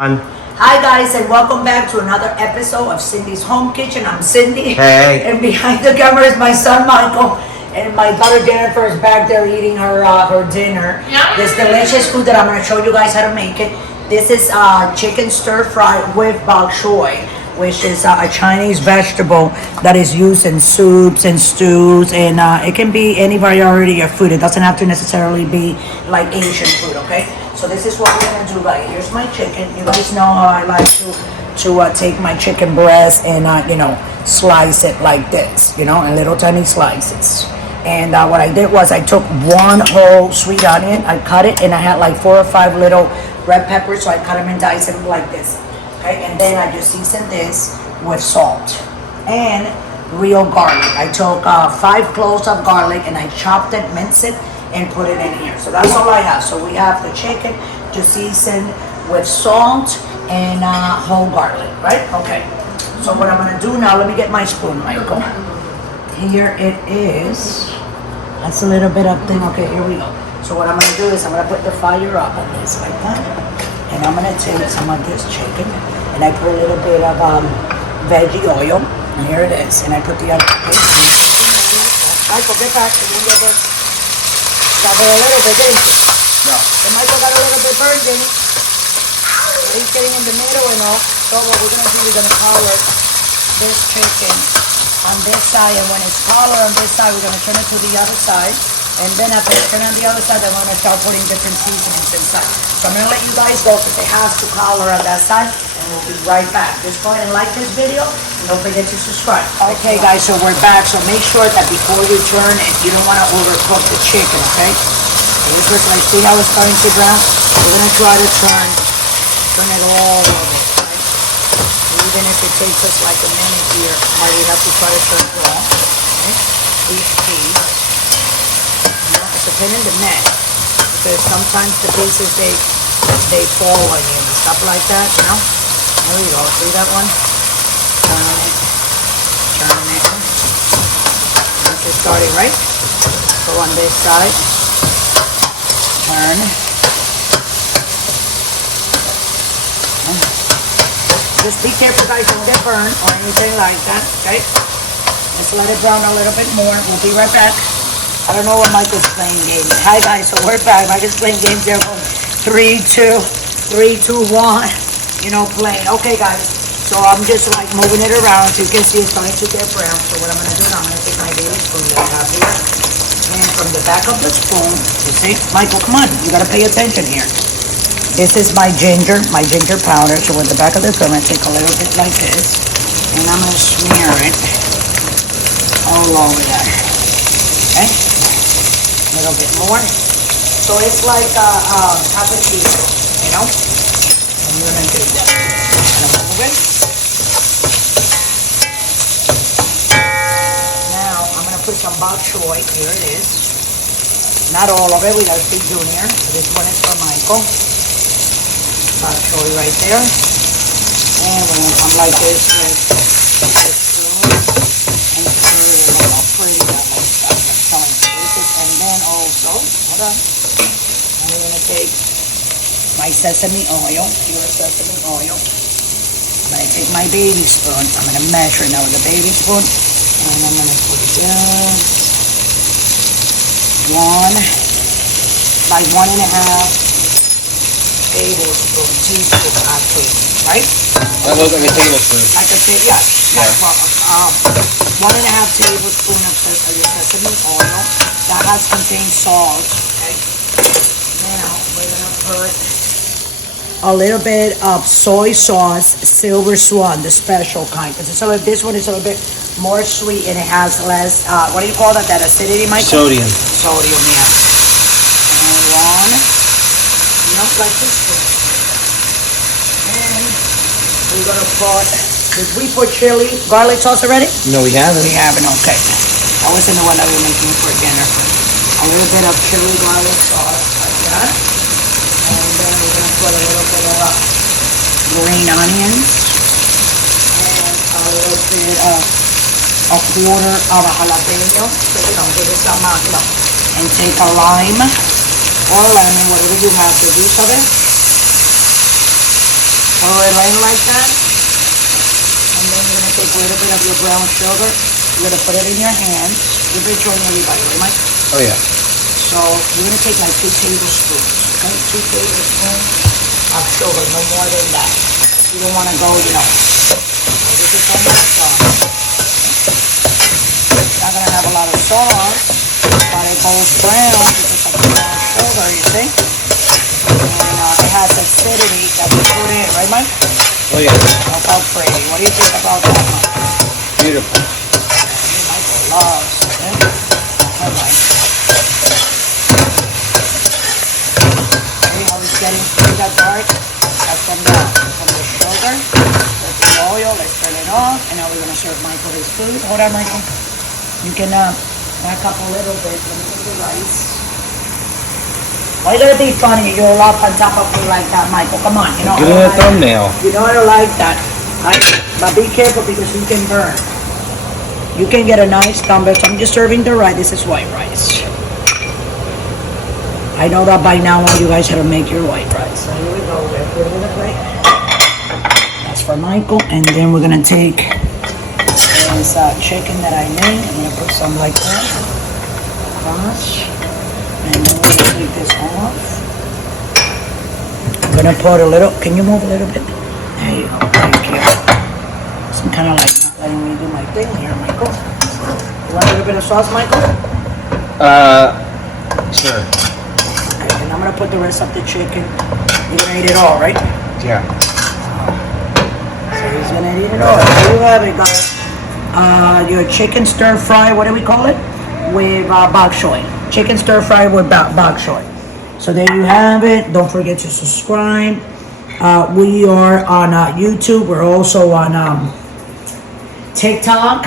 Hi guys, and welcome back to another episode of Cindy's Home Kitchen. I'm Cindy. Hey. And behind the camera is my son Michael, and my daughter Jennifer is back there eating her dinner. This delicious food that I'm going to show you guys how to make it. This is chicken stir fry with bok choy, which is a Chinese vegetable that is used in soups and stews, and it can be any variety of food. It doesn't have to necessarily be like Asian food, okay? So this is what we're gonna do, guys. Here's my chicken. You guys know how I like to take my chicken breast and slice it like this, in little tiny slices. And what I did was I took one whole sweet onion, I cut it, and I had like 4 or 5 little red peppers, so I cut them and diced them like this. Okay, and then I just seasoned this with salt and real garlic. I took 5 cloves of garlic and I chopped it, minced it, and put it in here. So that's all I have. So we have the chicken just seasoned with salt and whole garlic, right? Okay. So what I'm gonna do now, let me get my spoon, Michael. Here it is. That's a little bit of thing. Okay, here we go. So what I'm gonna do is I'm gonna put the fire up on this like that. And I'm gonna take some of this chicken and I put a little bit of veggie oil. And here it is. And I put the other Michael, get back. Got a little bit, didn't you? No. And Michael got a little bit burned, didn't he? He's getting in the middle and all. So what we're gonna do, we're gonna color this chicken on this side, and when it's color on this side, we're gonna turn it to the other side. And then after we turn on the other side, then we're gonna start putting different seasonings inside. So I'm gonna let you guys go because it has to color on that side, and we'll be right back. Just go ahead and like this video, and don't forget to subscribe. Okay guys, so we're back. So make sure that before you turn it, you don't wanna overcook the chicken, okay? So this looks like, see how it's starting to brown? We're gonna try to turn it all over, right? Even if it takes us like a minute here, we have to try to turn it all, okay? Each piece. It's a pain in the neck because sometimes the pieces they fall on you and stuff like that, There we go. See that one? Turn it. Once you're starting, right? So on this side, turn. Just be careful, guys. Don't get burned or anything like that. Okay. Just let it brown a little bit more. We'll be right back. I don't know what Michael's playing games. Hi guys, so we're back. Michael's playing games there from 3, 2, 1, playing. Okay guys, so I'm just like moving it around so you can see it's starting to get brown. So what I'm gonna do now, I'm gonna take my baby spoon that I have here. And from the back of the spoon, you see, Michael, come on, you gotta pay attention here. This is my ginger powder. So with the back of the spoon, I'm gonna take a little bit like this. And I'm gonna smear it all over there. Okay? A little bit more. So it's like half a teaspoon, And you're gonna do that. Gonna move it. Now I'm gonna put some bok choy. Here it is. Not all of it. We got Steve Junior. So this one is for Michael. Bok choy right there. And we're gonna come like this with the spoon and stir it all pretty that way. And then also, hold on, I'm going to take my sesame oil, pure sesame oil. I'm going to take my baby spoon. I'm going to measure it now with the baby spoon. And I'm going to put it down. 1.5 teaspoon actually, right? That looks like a tablespoon. Like a tablespoon, yeah. Well, 1.5 tablespoon of your sesame oil. That has contained salt, okay? Now, we're gonna put a little bit of soy sauce, silver swan, the special kind. Because this one is a little bit more sweet and it has less, what do you call that acidity, Michael? Sodium. Sodium, yeah. And like this one. And we're gonna put, did we put chili, garlic sauce already? No, we haven't. We haven't, okay. I wasn't the one that we were making for dinner. A little bit of chili garlic sauce like that. And then we're going to put a little bit of green onions. And a little bit of a quarter of a jalapeno. So, give it some, and take a lime or lemon, whatever you have, the juice of it. Pour it right like that. And then you're gonna take a little bit of your brown sugar. You're gonna put it in your hand. You've been showing everybody, right, Mike? Oh yeah. So you're gonna take like 2 tablespoons, okay? 2 tablespoons of sugar, no more than that. You don't wanna go, you know. This is almost done. It's not gonna have a lot of sauce, but it goes brown because of the brown sugar, you see? And it has acidity that we put in, right, Mike? Oh yeah. Look how pretty. What do you think about that, Mike? Beautiful. Michael loves it. Oh, Mike. See how it's getting pretty that dark? That's from the sugar. With the oil, let's turn it off. And now we're gonna serve Michael his food. Hold on, Michael. You can back up a little bit. Let me put the rice. Why you gotta be funny? You're up on top of me like that, Michael. Come on, you know. Get in a thumbnail. You know I don't like that. Right? But be careful because you can burn. You can get a nice tumbler. So I'm just serving the rice. This is white rice. I know that by now you guys how to make your white rice. So here we go. We're putting it in the plate. That's for Michael. And then we're gonna take this chicken that I made. I'm gonna put some like that. Across. And then we're gonna take this off. I'm gonna put a little. Can you move a little bit? There you go. Thank you. So I'm kind of like not letting me do my thing here, Michael. You want a little bit of sauce, Michael? Sure. Okay, and I'm gonna put the rest of the chicken. You're gonna eat it all, right? Yeah. So he's gonna eat it all. There you have it, guys. Your chicken stir fry. What do we call it? With bok choy. Chicken stir fry with bok choy. So there you have it. Don't forget to subscribe. We are on YouTube. We're also on TikTok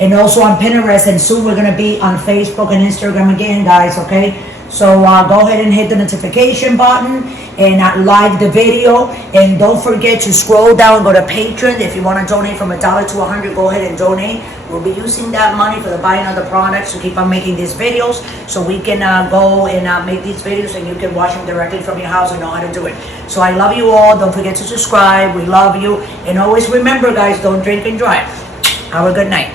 and also on Pinterest. And soon we're gonna be on Facebook and Instagram again, guys. Okay. So go ahead and hit the notification button and like the video. And don't forget to scroll down, go to Patreon. If you want to donate from $1 to $100, go ahead and donate. We'll be using that money for the buying of the products to keep on making these videos, so we can go and make these videos and you can watch them directly from your house and know how to do it. So I love you all. Don't forget to subscribe. We love you. And always remember, guys, don't drink and drive. Have a good night.